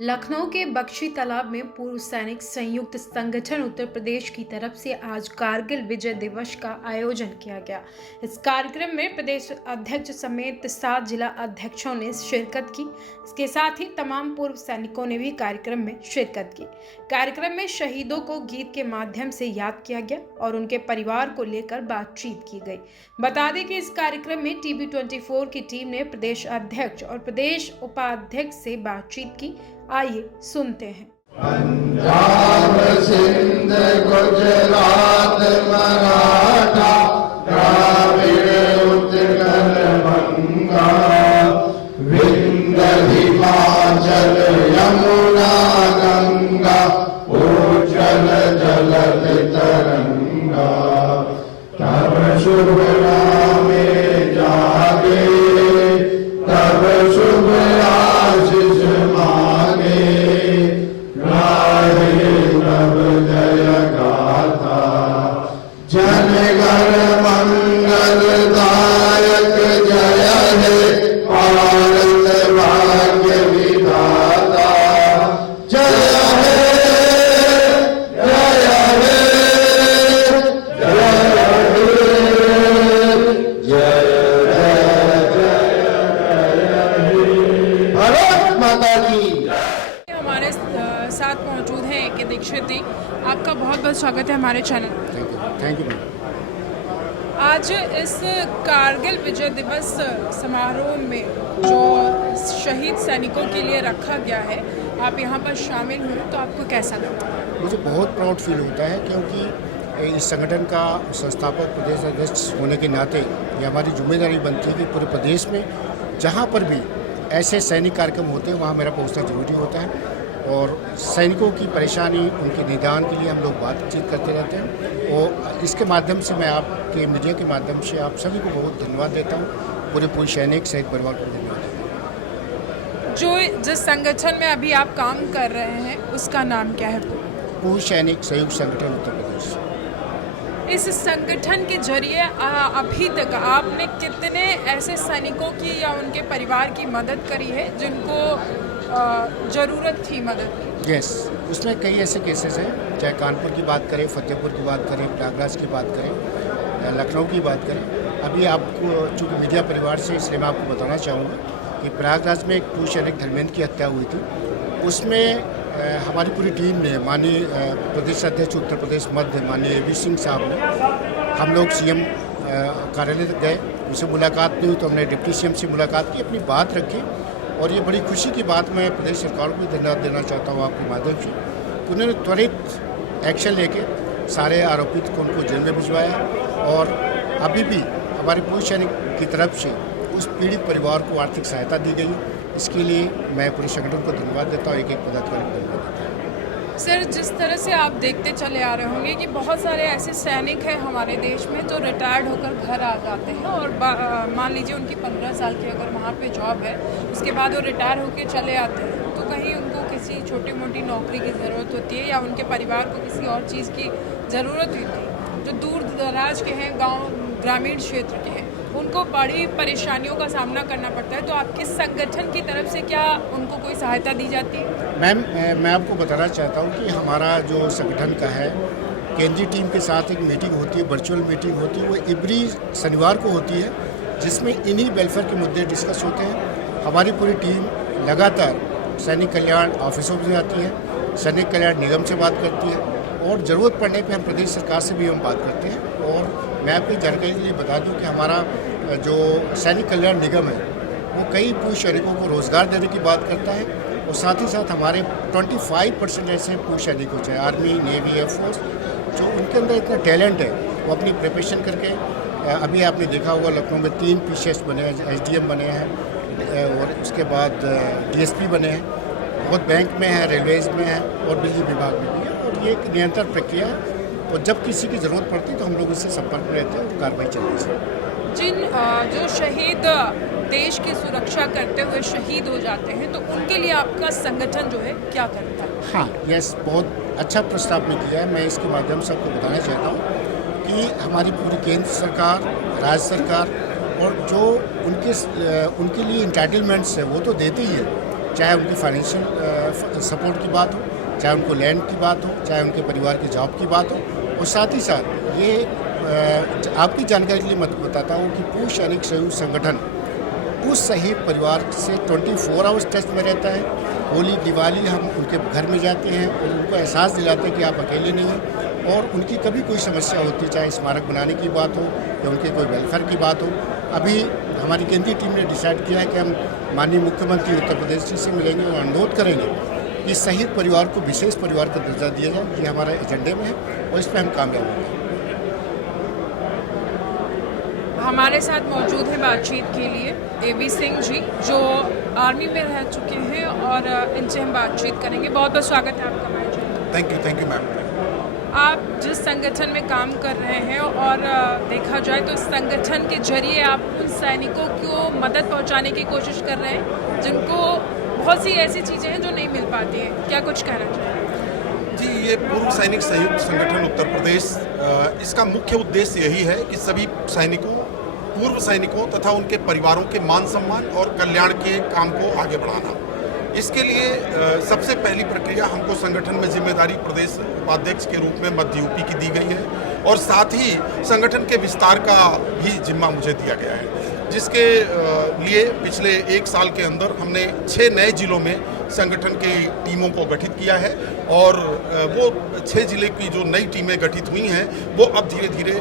लखनऊ के बख्शी तालाब में पूर्व सैनिक संयुक्त संगठन उत्तर प्रदेश की तरफ से आज कारगिल विजय दिवस का आयोजन किया गया। इस कार्यक्रम में प्रदेश अध्यक्ष समेत 7 जिला अध्यक्षों ने शिरकत की। इसके साथ ही तमाम पूर्व सैनिकों ने भी कार्यक्रम में शिरकत की। कार्यक्रम में शहीदों को गीत के माध्यम से याद किया गया और उनके परिवार को लेकर बातचीत की गई। बता दें कि इस कार्यक्रम में TB24 की टीम ने प्रदेश अध्यक्ष और प्रदेश उपाध्यक्ष से बातचीत की। आइए सुनते हैं। पंजाब सिंध गुजरात मराठा द्राविड़ उत्कल बंगा विंध्य हिमाचल यमुना गंगा उज्जल जलद तरंगा तब शुभ नामे जागे तब शुभ आशीष जनगण मंगलदायक जय हे भारत भाग्य विधाता जय हे जय हे जय हे जय जय भारत माता की। हमारे साथ मौजूद हैं के दीक्षित जी, आपका बहुत बहुत स्वागत है हमारे चैनल। Thank you. आज इस कारगिल विजय दिवस समारोह में जो शहीद सैनिकों के लिए रखा गया है, आप यहाँ पर शामिल हुए तो आपको कैसा लगा? मुझे बहुत प्राउड फील होता है क्योंकि इस संगठन का संस्थापक प्रदेश अध्यक्ष होने के नाते ये हमारी जिम्मेदारी बनती है कि पूरे प्रदेश में जहाँ पर भी ऐसे सैनिक कार्यक्रम होते हैं वहाँ मेरा पहुँचना जरूरी होता है और सैनिकों की परेशानी उनके निदान के लिए हम लोग बातचीत करते रहते हैं। और इसके माध्यम से मैं आपके मीडिया के माध्यम से आप सभी को बहुत धन्यवाद देता हूँ, पूरे सैनिक शहीद परिवार को धन्यवाद देता हूँ। जिस संगठन में अभी आप काम कर रहे हैं उसका नाम क्या है? पूर्व सैनिक संयुक्त संगठन उत्तर प्रदेश। इस संगठन के जरिए अभी तक आपने कितने ऐसे सैनिकों की या उनके परिवार की मदद करी है जिनको ज़रूरत थी मदद की? यस, उसमें कई ऐसे केसेस हैं, चाहे कानपुर की बात करें, फतेहपुर की बात करें, प्रयागराज की बात करें या लखनऊ की बात करें। अभी आपको चूँकि मीडिया परिवार से इसलिए मैं आपको बताना चाहूँगा कि प्रयागराज में एक पूर्व सैनिक धर्मेंद्र की हत्या हुई थी। उसमें हमारी पूरी टीम ने माननीय प्रदेश अध्यक्ष उत्तर प्रदेश मध्य माननीय AB सिंह साहब ने हम लोग CM कार्यालय तक गए, उनसे मुलाकात नहीं हुई तो हमने डिप्टी CM से मुलाकात की, अपनी बात रखी। और ये बड़ी खुशी की बात मैं प्रदेश सरकार को भी धन्यवाद देना चाहता हूँ आपके माध्यम से, उन्होंने त्वरित एक्शन लेके सारे आरोपित को उनको जेल में भिजवाया और अभी भी हमारे पूर्व सैनिक की तरफ से उस पीड़ित परिवार को आर्थिक सहायता दी गई। इसके लिए मैं पूरे संगठन को धन्यवाद देता हूँ, एक एक पदाधिकारी को धन्यवाद देता हूँ। सर, जिस तरह से आप देखते चले आ रहे होंगे कि बहुत सारे ऐसे सैनिक हैं हमारे देश में जो रिटायर्ड होकर घर आ जाते हैं और मान लीजिए उनकी 15 साल की अगर वहाँ पे जॉब है, उसके बाद वो रिटायर होकर चले आते हैं तो कहीं उनको किसी छोटी मोटी नौकरी की ज़रूरत होती है या उनके परिवार को किसी और चीज़ की ज़रूरत होती है। जो दूर दराज के हैं, गाँव ग्रामीण क्षेत्र के हैं, उनको बड़ी परेशानियों का सामना करना पड़ता है, तो आपके संगठन की तरफ से क्या उनको कोई सहायता दी जाती है? मैम, मैं आपको बताना चाहता हूँ कि हमारा जो संगठन का है, केंद्रीय टीम के साथ एक मीटिंग होती है, वर्चुअल मीटिंग होती है, वो एवरी शनिवार को होती है, जिसमें इन्हीं वेलफेयर के मुद्दे डिस्कस होते हैं। हमारी पूरी टीम लगातार सैनिक कल्याण ऑफिसों में आती है, सैनिक कल्याण निगम से बात करती है और ज़रूरत पड़ने पे हम प्रदेश सरकार से भी हम बात करते हैं। और मैं आपकी जानकारी के लिए बता दूं कि हमारा जो सैनिक कल्याण निगम है वो कई पूर्व सैनिकों को रोज़गार देने की बात करता है और साथ ही साथ हमारे 25% ऐसे पूर्व सैनिक हो, चाहे आर्मी, नेवी, एयरफोर्स, जो उनके अंदर इतना टैलेंट है वो अपनी प्रिपरेशन करके अभी आपने देखा होगा लखनऊ में 3 PCS बने हैं, SDM बने हैं और उसके बाद DSP बने हैं, बहुत बैंक में है, रेलवेज में है और बिजली विभाग में भी है। और ये एक निरंतर प्रक्रिया है और जब किसी की ज़रूरत पड़ती है तो हम लोग इससे संपर्क में रहते हैं और कार्रवाई चलती है। जो शहीद देश की सुरक्षा करते हुए शहीद हो जाते हैं तो उनके लिए आपका संगठन जो है क्या करता है? हाँ, यस, बहुत अच्छा प्रस्ताव आपने किया है। मैं इसके माध्यम से आपको बताना चाहता हूँ कि हमारी पूरी केंद्र सरकार, राज्य सरकार और जो उनके लिए इंटाइटलमेंट्स है वो तो देती ही है, चाहे उनकी फाइनेंशियल सपोर्ट की बात हो, चाहे उनको लैंड की बात हो, चाहे उनके परिवार की जॉब की बात हो। और साथ ही साथ ये आपकी जानकारी के लिए मैं बताता हूँ कि पूर्व सैनिक सहयोग संगठन उस शहीद परिवार से 24 आवर्स टच में रहता है। होली दिवाली हम उनके घर में जाते हैं और उनको एहसास दिलाते हैं कि आप अकेले नहीं हैं, और उनकी कभी कोई समस्या होती है, चाहे स्मारक बनाने की बात हो या उनके कोई वेलफेयर की बात हो। अभी हमारी केंद्रीय टीम ने डिसाइड किया है कि हम माननीय मुख्यमंत्री उत्तर प्रदेश जी से मिलेंगे और अनुरोध करेंगे कि शहीद परिवार को विशेष परिवार का दर्जा दिया जाए। ये हमारे एजेंडे में है और इस पर हम कामयाब होंगे। हमारे साथ मौजूद हैं बातचीत के लिए AB सिंह जी, जो आर्मी में रह चुके हैं, और इनसे हम बातचीत करेंगे। बहुत बहुत स्वागत है आपका ma'am ji. Thank you ma'am. आप जिस संगठन में काम कर रहे हैं, और देखा जाए तो इस संगठन के जरिए आप उन सैनिकों को मदद पहुंचाने की कोशिश कर रहे हैं जिनको बहुत सी ऐसी चीज़ें हैं जो नहीं मिल पाती हैं, क्या कुछ कहना चाहिए? जी, ये पूर्व सैनिक संयुक्त संगठन उत्तर प्रदेश, इसका मुख्य उद्देश्य यही है कि सभी सैनिकों, पूर्व सैनिकों तथा उनके परिवारों के मान सम्मान और कल्याण के काम को आगे बढ़ाना। इसके लिए सबसे पहली प्रक्रिया हमको संगठन में जिम्मेदारी प्रदेश उपाध्यक्ष के रूप में मध्य यूपी की दी गई है, और साथ ही संगठन के विस्तार का भी जिम्मा मुझे दिया गया है, जिसके लिए पिछले 1 साल के अंदर हमने 6 नए जिलों में संगठन की टीमों को गठित किया है, और वो 6 जिले की जो नई टीमें गठित हुई हैं वो अब धीरे धीरे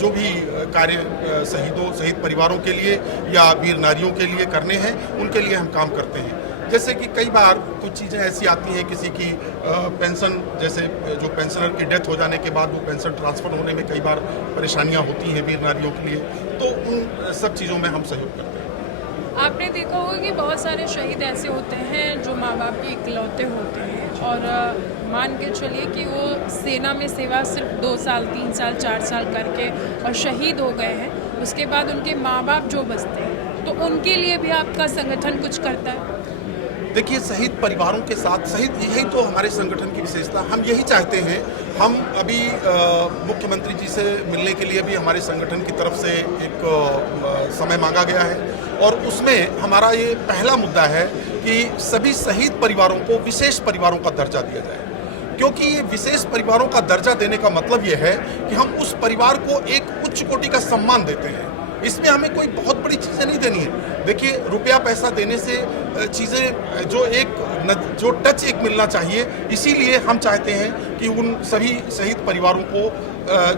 जो भी कार्य शहीद परिवारों के लिए या वीर नारियों के लिए करने हैं उनके लिए हम काम करते हैं। जैसे कि कई बार कुछ चीज़ें ऐसी आती हैं, किसी की पेंशन, जैसे जो पेंशनर की डेथ हो जाने के बाद वो पेंशन ट्रांसफ़र होने में कई बार परेशानियां होती हैं वीर नारियों के लिए, तो उन सब चीज़ों में हम सहयोग करते हैं। आपने देखा होगा कि बहुत सारे शहीद ऐसे होते हैं जो माँ बाप के इकलौते होते हैं, और मान के चलिए कि वो सेना में सेवा सिर्फ 2 साल 3 साल 4 साल करके और शहीद हो गए हैं। उसके बाद उनके माँ बाप जो बचते हैं, तो उनके लिए भी आपका संगठन कुछ करता है? देखिए, शहीद परिवारों के साथ शहीद, यही तो हमारे संगठन की विशेषता। हम यही चाहते हैं। हम अभी मुख्यमंत्री जी से मिलने के लिए भी हमारे संगठन की तरफ से एक समय मांगा गया है, और उसमें हमारा ये पहला मुद्दा है कि सभी शहीद परिवारों को विशेष परिवारों का दर्जा दिया जाए, क्योंकि ये विशेष परिवारों का दर्जा देने का मतलब ये है कि हम उस परिवार को एक उच्च कोटि का सम्मान देते हैं। इसमें हमें कोई बहुत बड़ी चीज़ें नहीं देनी है। देखिए, रुपया पैसा देने से चीज़ें जो टच एक मिलना चाहिए, इसीलिए हम चाहते हैं कि उन सभी शहीद परिवारों को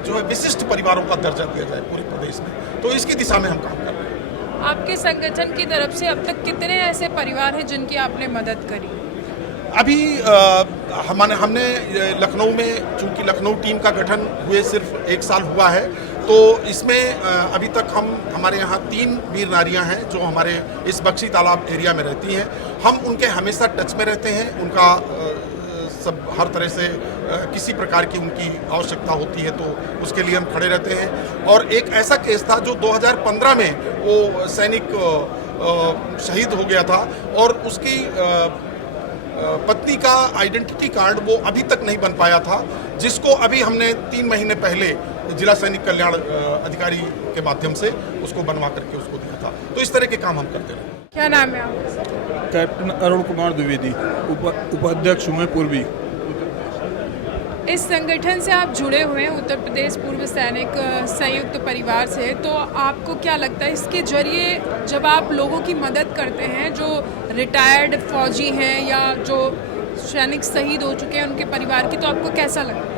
जो है विशिष्ट परिवारों का दर्जा दिया जाए पूरे प्रदेश में। तो इसकी दिशा में हम काम कर रहे हैं। आपके संगठन की तरफ से अब तक कितने ऐसे परिवार हैं जिनकी आपने मदद करी? अभी हमने लखनऊ में, चूँकि लखनऊ टीम का गठन हुए सिर्फ 1 साल हुआ है, तो इसमें अभी तक हमारे यहाँ 3 वीर नारियाँ हैं जो हमारे इस बख्शी तालाब एरिया में रहती हैं। हम उनके हमेशा टच में रहते हैं। उनका सब हर तरह से किसी प्रकार की उनकी आवश्यकता होती है तो उसके लिए हम खड़े रहते हैं। और एक ऐसा केस था जो 2015 में वो सैनिक शहीद हो गया था, और उसकी पत्नी का आइडेंटिटी कार्ड वो अभी तक नहीं बन पाया था, जिसको अभी हमने 3 महीने पहले जिला सैनिक कल्याण अधिकारी के माध्यम से उसको बनवा करके उसको दिया था। तो इस तरह के काम हम करते रहे। क्या नाम है आपका? कैप्टन अरुण कुमार द्विवेदी, उपाध्यक्ष हूँ मैं पूर्वी। इस संगठन से आप जुड़े हुए हैं, उत्तर प्रदेश पूर्व सैनिक संयुक्त परिवार से, तो आपको क्या लगता है इसके जरिए जब आप लोगों की मदद करते हैं जो रिटायर्ड फौजी हैं या जो सैनिक शहीद हो चुके हैं उनके परिवार की, तो आपको कैसा लगता है?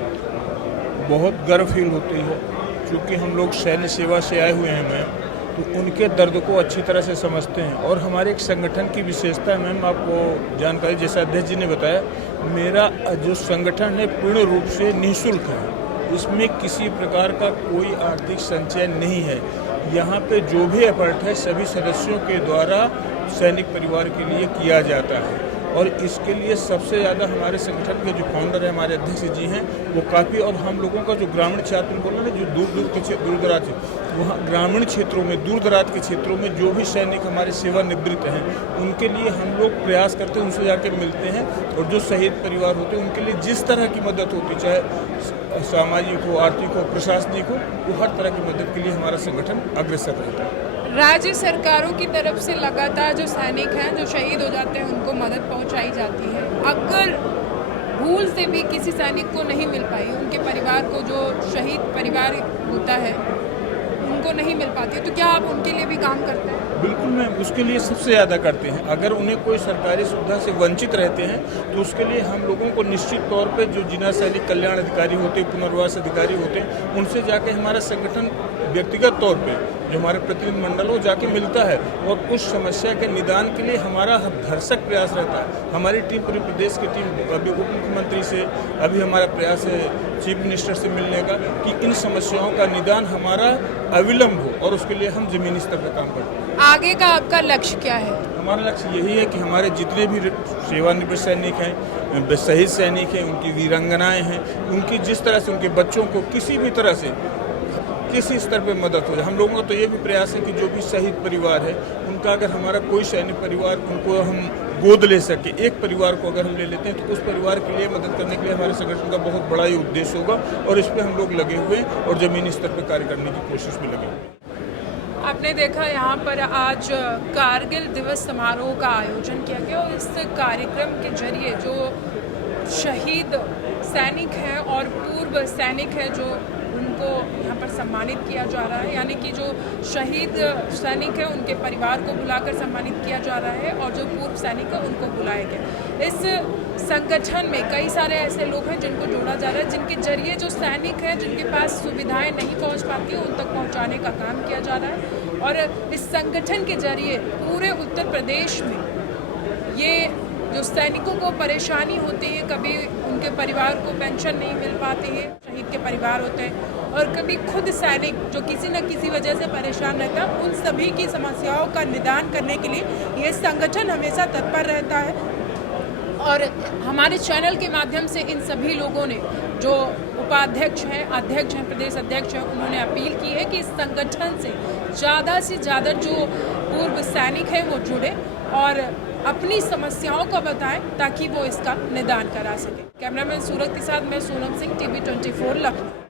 बहुत गर्व फील होती है, क्योंकि हम लोग सैन्य सेवा से आए हुए हैं मैम, तो उनके दर्द को अच्छी तरह से समझते हैं। और हमारे एक संगठन की विशेषता है मैम, आपको जानकारी जैसा अध्यक्ष जी ने बताया, मेरा जो संगठन है पूर्ण रूप से निःशुल्क है। इसमें किसी प्रकार का कोई आर्थिक संचय नहीं है। यहाँ पे जो भी एफर्ट है सभी सदस्यों के द्वारा सैनिक परिवार के लिए किया जाता है, और इसके लिए सबसे ज़्यादा हमारे संगठन के जो फाउंडर है हमारे अध्यक्ष जी हैं वो काफ़ी, और हम लोगों का जो ग्रामीण क्षेत्र बोला ना, जो दूर दराज है, वहाँ ग्रामीण क्षेत्रों में, दूर दराज के क्षेत्रों में जो भी सैनिक हमारे सेवानिवृत्त हैं उनके लिए हम लोग प्रयास करते हैं, उनसे जाकर मिलते हैं, और जो शहीद परिवार होते हैं उनके लिए जिस तरह की मदद होती, चाहे सामाजिक हो, आर्थिक हो, प्रशासनिक हो, वो हर तरह की मदद के लिए हमारा संगठन अग्रसर रहता है। राज्य सरकारों की तरफ से लगातार जो सैनिक हैं जो शहीद हो जाते हैं उनको मदद पहुंचाई जाती है। अगर भूल से भी किसी सैनिक को नहीं मिल पाई, उनके परिवार को, जो शहीद परिवार होता है उनको नहीं मिल पाती, तो क्या आप उनके लिए भी काम करते हैं? बिल्कुल मैम, उसके लिए सबसे ज़्यादा करते हैं। अगर उन्हें कोई सरकारी सुविधा से वंचित रहते हैं तो उसके लिए हम लोगों को निश्चित तौर पे जो जिला सैनिक कल्याण अधिकारी होते हैं, पुनर्वास अधिकारी होते हैं, उनसे जाके हमारा संगठन व्यक्तिगत तौर पे जो हमारे प्रतिनिधि मंडल हो जाके मिलता है और उस समस्या के निदान के लिए हमारा भरसक प्रयास रहता है। हमारी टीम, पूरे प्रदेश की टीम, अभी उप मुख्यमंत्री से, अभी हमारा प्रयास है चीफ मिनिस्टर से मिलने का कि इन समस्याओं का निदान हमारा अविलंब हो और उसके लिए हम ज़मीनी स्तर पर काम करते हैं। आगे का आपका लक्ष्य क्या है? हमारा लक्ष्य यही है कि हमारे जितने भी सेवानिवृत्त सैनिक हैं, शहीद सैनिक हैं, उनकी वीरांगनाएं हैं, उनकी जिस तरह से उनके बच्चों को किसी भी तरह से किसी स्तर पे मदद हो जाए। हम लोगों का तो ये भी प्रयास है कि जो भी शहीद परिवार है उनका, अगर हमारा कोई सैनिक परिवार, उनको हम गोद ले सके, एक परिवार को अगर हम ले लेते हैं तो उस परिवार के लिए मदद करने के लिए हमारे संगठन का बहुत बड़ा ही उद्देश्य होगा और इस पर हम लोग लगे हुए हैं और ज़मीनी स्तर पर कार्य करने की कोशिश में लगे हुए। आपने देखा यहाँ पर आज कारगिल दिवस समारोह का आयोजन किया गया और इस कार्यक्रम के जरिए जो शहीद सैनिक हैं और पूर्व सैनिक हैं जो उनको यहाँ पर सम्मानित किया जा रहा है, यानी कि जो शहीद सैनिक हैं उनके परिवार को बुलाकर सम्मानित किया जा रहा है और जो पूर्व सैनिक हैं उनको बुलाया गया। इस संगठन में कई सारे ऐसे लोग हैं जिनको जोड़ा जा रहा है, जिनके जरिए जो सैनिक हैं जिनके पास सुविधाएं नहीं पहुँच पाती उन तक पहुँचाने का काम किया जा रहा है। और इस संगठन के जरिए पूरे उत्तर प्रदेश में ये जो सैनिकों को परेशानी होती है, कभी उनके परिवार को पेंशन नहीं मिल पाती है, शहीद के परिवार होते हैं, और कभी खुद सैनिक जो किसी न किसी वजह से परेशान रहता है, उन सभी की समस्याओं का निदान करने के लिए ये संगठन हमेशा तत्पर रहता है। और हमारे चैनल के माध्यम से इन सभी लोगों ने, जो उपाध्यक्ष हैं, अध्यक्ष हैं, प्रदेश अध्यक्ष हैं, उन्होंने अपील की है कि इस संगठन से ज़्यादा जो पूर्व सैनिक हैं वो जुड़े और अपनी समस्याओं को बताएं ताकि वो इसका निदान करा सकें। कैमरामैन सूरज के साथ मैं सोनम सिंह, TV 24 लखनऊ।